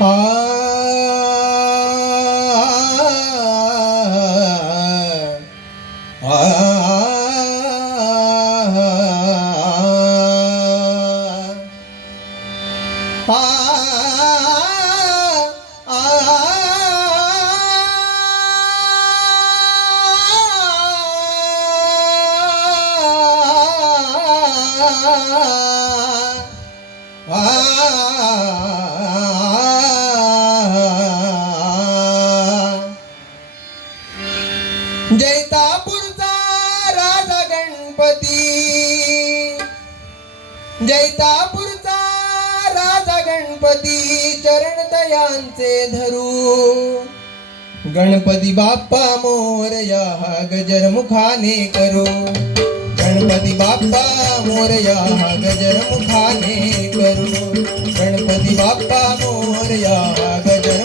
Ah जैतापूरचा राजा गणपती. जैतापूरचा राजा गणपती चरण दयांचे धरू. गणपती बाप्पा मोरया गजर मुखाने करो. गणपती बाप्पा मोरया गजर मुखाने करू. गणपती बाप्पा मोरया गजर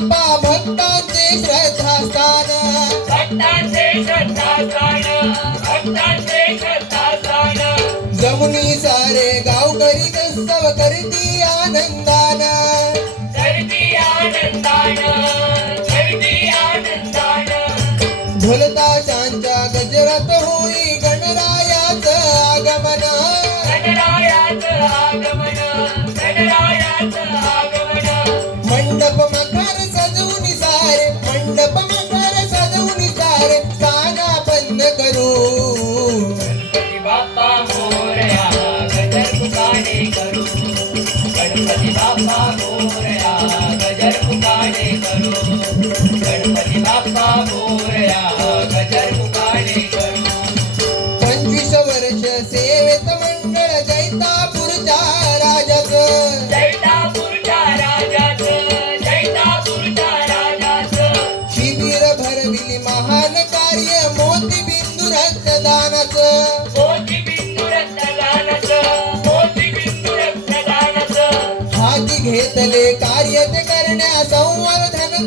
बाप्पा भक्तांचे श्रद्धास्थान भक्तांचे श्रद्धास्थान भक्तांचे श्रद्धास्थान जमुनी सारे गावकरी उत्सव करती आनंदान. धरती आनंदान. सारे मंडप मकर सजवून करू गणपती बाप्पा मोरया गजर मुखाने करू गणपती बाप्पा मोरया गजर मुखाने करू गणपती बाप्पा मोरया गजर करू पंचवीस वर्ष सेवेत मंडळ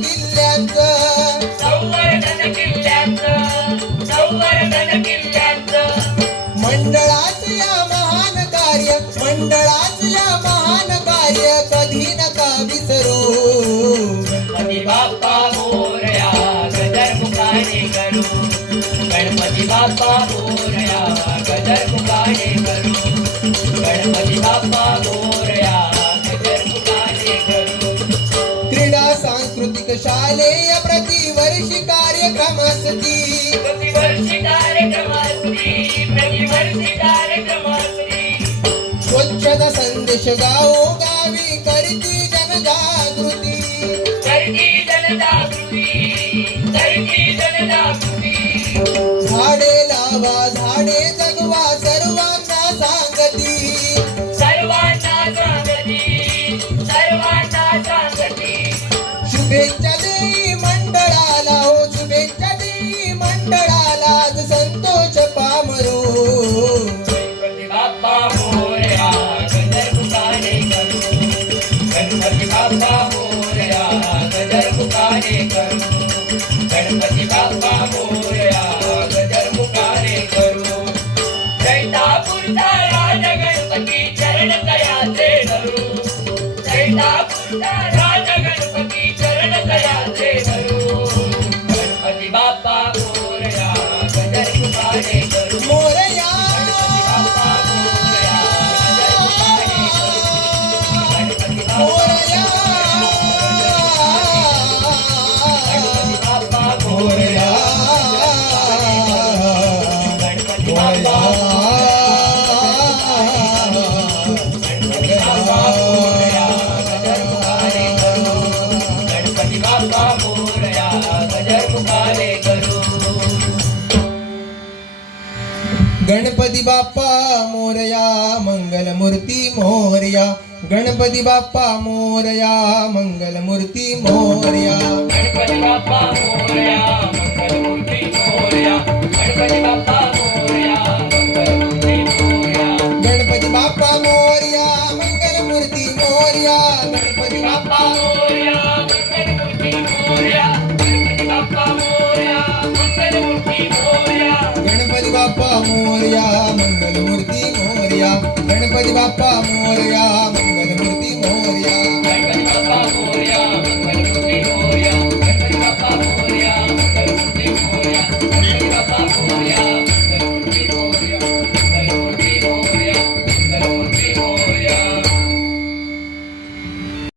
किल्ल्यांचं संवर्धन संवर्धन मंडळाच या महान कार्य मंडळाच या महान कार्य कधी नका विसरू. गणपती बाप्पा मोरया गजर मुखाने करू. गणपती बाप्पा मोरया गजर मुखाने करू. गणपती बाप्पा शालेय प्रतिवर्षी कार्यक्रम असती. स्वच्छता संदेश गावोगावी करती. गणपती बाप्पा मोरया मंगलमूर्ती मोरया. गणपती बाप्पा मोरया मंगलमूर्ती मोरया. गणपती बाप्पा मोरया मंगलमूर्ती मोरया. गणपती बाप्पा மோரியா கணபதி பாப்பா. மோரியா கணபதி மோரியா கணபதி பாப்பா மோரியா கணபதி பாப்பா மோரியா.